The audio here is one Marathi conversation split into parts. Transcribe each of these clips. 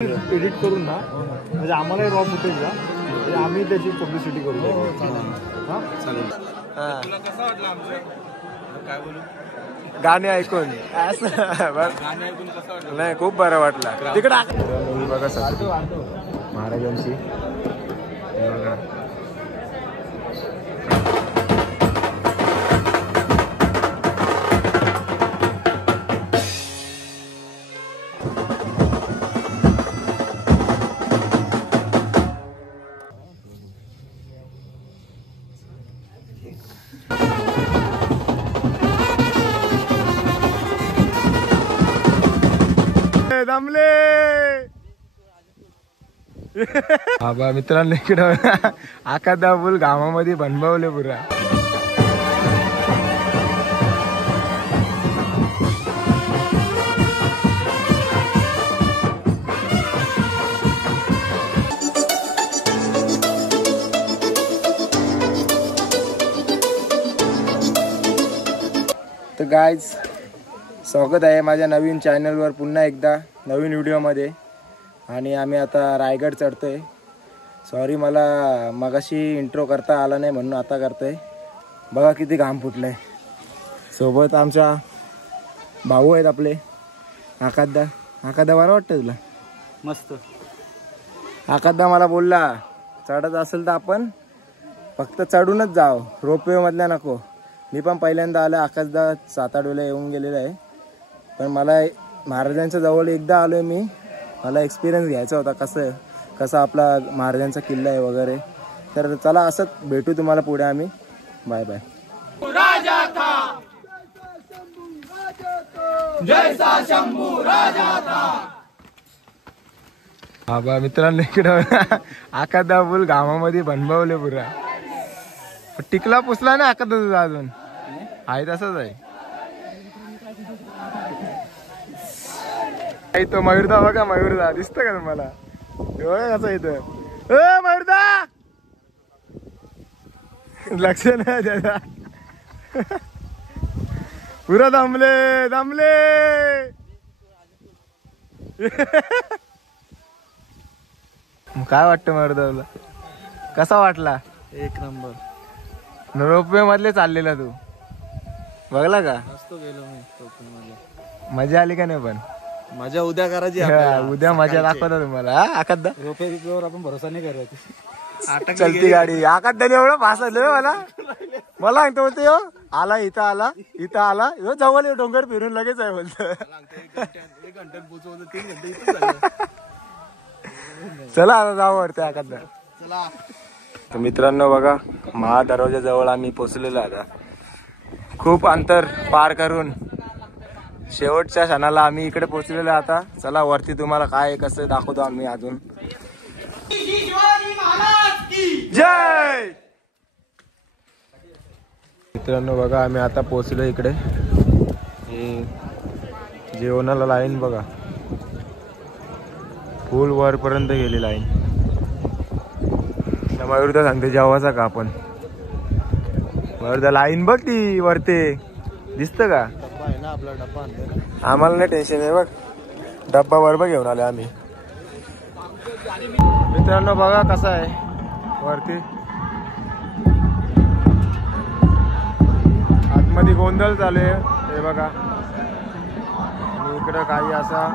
एडिट करून ना म्हणजे आम्हाला रॉ फुटेज द्या म्हणजे आम्ही त्याची पब्लिसिटी करू. हां चालेल. तुला कसं वाटलं आमचं काय बोलू गाणे ऐकून गाणे ऐकून कसं वाटलं? नाही खूप बरं वाटलं. तिकडे बघा सर महाराजांची बघा. दमले बाबा मित्रांनो इकडं आकादा फुल घामामध्ये बनवले पुरा. तर गाइज स्वागत आहे माझ्या नवीन चॅनलवर पुन्हा एकदा नवीन व्हिडिओमध्ये. आणि आम्ही आता रायगड चढतोय. सॉरी मला मगाशी इंट्रो करता आला नाही म्हणून आता करतोय. बघा किती घाम फुटलाय. सोबत आमच्या भाऊ आहेत आपले आकादा. आकादा बरं वाटतं तुला? मस्त. आकादा मला बोलला चढत असेल तर आपण फक्त चढूनच जाव, रोपवे मधल्या नको. मी पण पहिल्यांदा आलं. आकादा 7-8 वेळेला येऊन गेलेला आहे. पण मला महाराजांच्या जवळ एकदा आलोय मी. मला एक्सपिरियन्स घ्यायचा होता कसं आपला महाराजांचा किल्ला आहे वगैरे. तर चला असंच भेटू तुम्हाला पुढे आम्ही. Bye bye. बाबा मित्रांनो इकडं आकादा फुल घामामध्ये बनवले पुरा. टिकला पुसला ना आकादा तुझा अजून आहे तसंच आहे. तो मयूरदा बघा. मयूरदा दिसतं का तुम्हाला? बघा कसं इथं मयूरदा लक्ष नाही त्याचा. पुरा दमले दमले. काय वाटतं मयूरदा तुला? कसा वाटला? एक नंबर. रोपवे मधले चाललेला तू बघला का? गेलो मी. मजा आली का नाही? पण मजा उद्या करायची. उद्या मजा दाखवता तुम्हाला. आकादा रोपेवर आपण भरोसा नाही करत. चलती गाडी. आकादाने एवढं भासलं मला सांगतो बोलतो यो आला इथं आला इथं आला यो जवळ डोंगर फिरून लगेच आहे बोलतो. चला आता जाऊ वाटतं आकादा. चला. तर मित्रांनो बघा महादरवाजा जवळ आम्ही पोचलेलो. आता खूप अंतर पार करून शेवटच्या क्षणाला आम्ही इकडे पोहोचलेलो. आता चला वरती तुम्हाला काय कसं दाखवतो आम्ही अजून. जय मित्रांनो बघा आम्ही आता पोहोचलो इकडे. हे जेवणाला लाईन बघा फुल वरपर्यंत गेली लाईन. मयूरदा सांगते जेवायचा का आपण? मयूरदा लाईन बघ ती वरते दिसतं का? आपला डब्बा आम्हाला नाही टेन्शन आहे बघ. डब्बा बरोबर घेऊन आले आम्ही. मित्रांनो बघा कसं आहे वरती. आतमध्ये गोंधळ चालू आहे हे बघा. आणि इकडं काही असा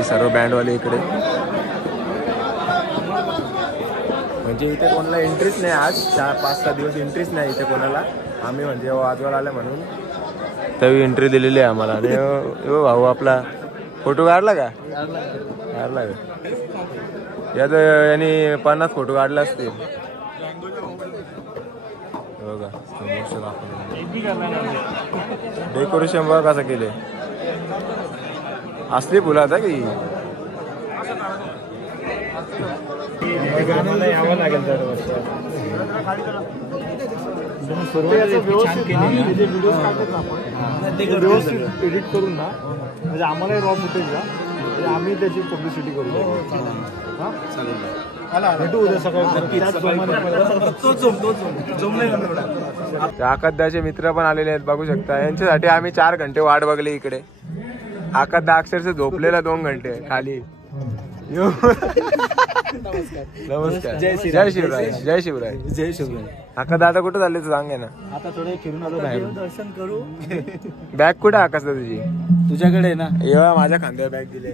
हे सर्व बँडवाले इकडे. म्हणजे इथे कोणाला एंट्रीच नाही आज 4-5-6 दिवस एंट्रीच नाही इथे कोणाला. आम्ही म्हणजे वाजवायला आलं म्हणून तरी एंट्री दिलेली आहे आम्हाला. आणि भाऊ आपला फोटो काढला का? काढला का? यात यांनी 50 फोटो काढला असते बघा. डेकोरेशन बघा कसं केले. असली फुलं आता की यावं लागेल व्यवस्थित एडिट करून ना म्हणजे आम्हाला रॉ फुटेज द्या म्हणजे आम्ही त्याची पब्लिसिटी करू. भेटू उद्या सकाळी. आकाशदाचे मित्र पण आलेले आहेत बघू शकता. यांच्यासाठी आम्ही 4 घंटे वाट बघली इकडे. आकाशदा अक्षरशः झोपलेला 2 घंटे खाली. नमस्कार. जय शिवराय. जय शिवराय. जय शिवराय. आकाशदा आता कुठं चालले तू सांगे ना. आता थोडे फिरून आलो बाहेर. दर्शन करू. बॅग कुठे आकाशदा तुझी? तुझ्याकडे ना. एवढा माझ्या खांद्यावर बॅग दिली.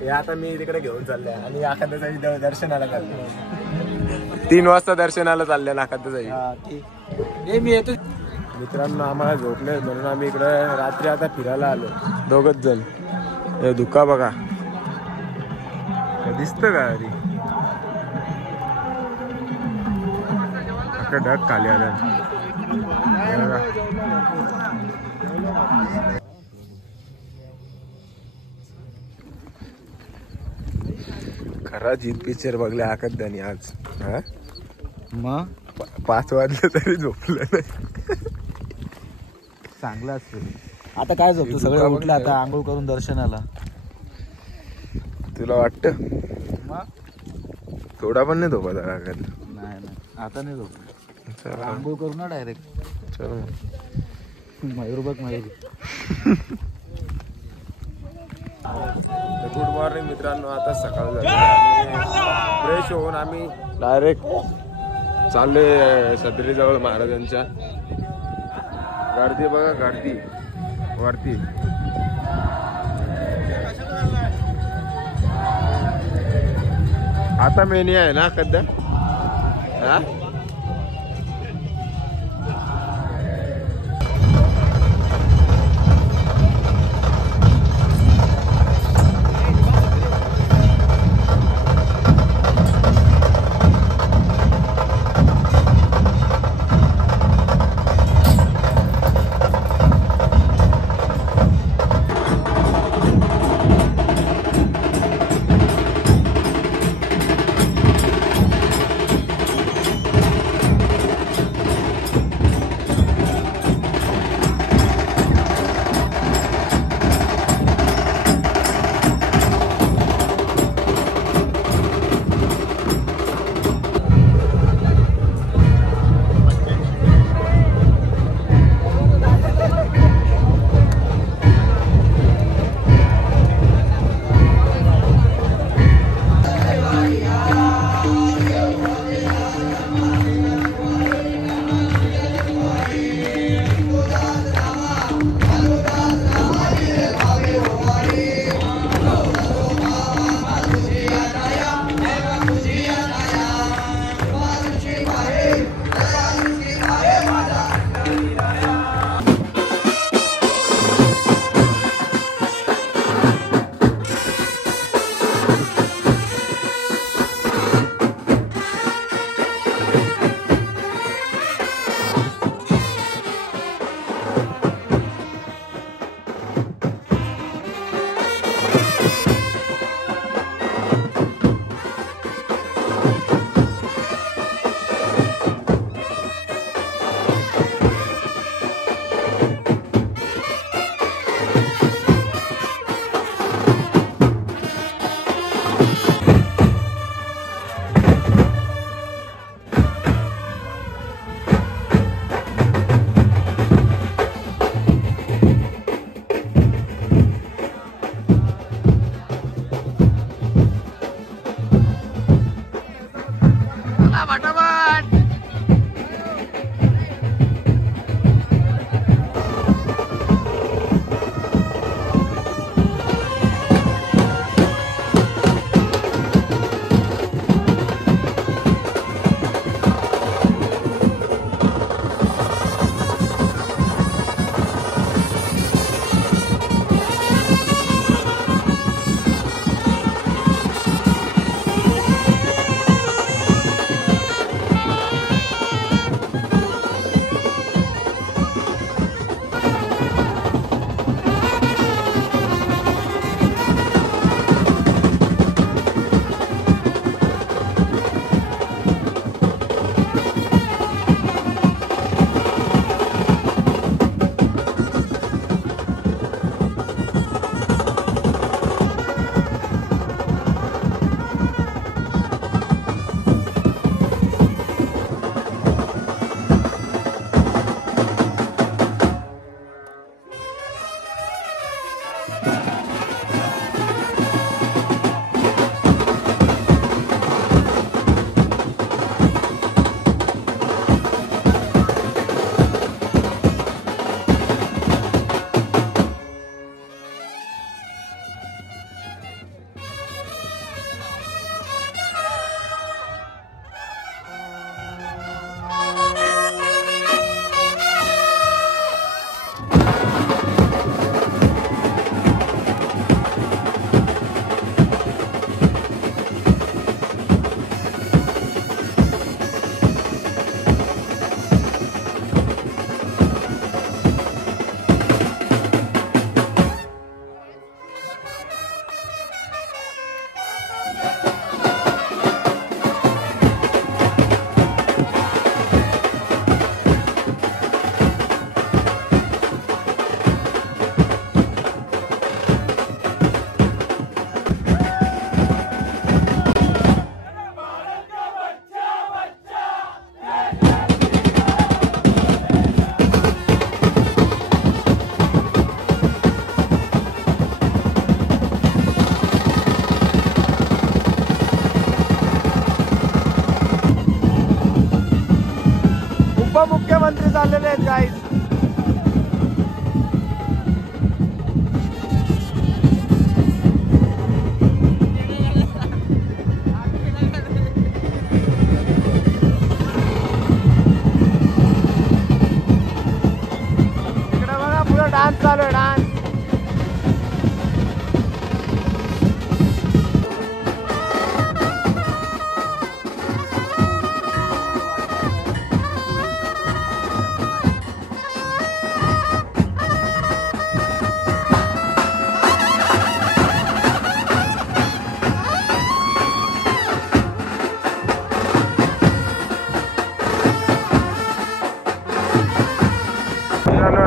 हे आता मी तिकडे घेऊन चाललोय आणि आकाशदाच्या दर्शनाला चाललोय. 3 वाजता दर्शनाला चाललंय आकाशदाच्या. मी येतो. मित्रांनो आम्हाला झोपले म्हणून आम्ही इकडे रात्री आता फिरायला आलो 2घच जण. हे धुका बघा दिसतं का? अरे अख्खा ढग खाली आलं. खरा जीत पिक्चर बघला आकाशदानी आज. हा मग 5 वाजले तरी झोपलं नाही. चांगलं असेल. आता काय झोपतो सगळे उठले आता आंघोळ करून दर्शनाला. तुला वाटतं? थोडा पण नाही झोपा जरा. नाही आता नाही झोपतो. आंघोळ करू ना डायरेक्ट. चलो मयूर बघ मयूर. गुड मॉर्निंग मित्रांनो. आता सकाळ झाली. फ्रेश होऊन आम्ही डायरेक्ट चाललोय सदरीजवळ महाराजांच्या. गर्दी बघा गर्दी वरती. आता मेनी आहे ना कद्दा. हा डान्स चालू आहे डान्स.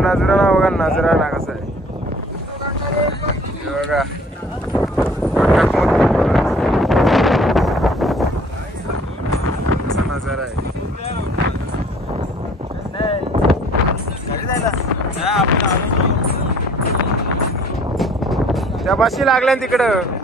नजराना बघा नजराना कसं आहे बघा नजारा आहे. त्या बशी लागल्या तिकडं.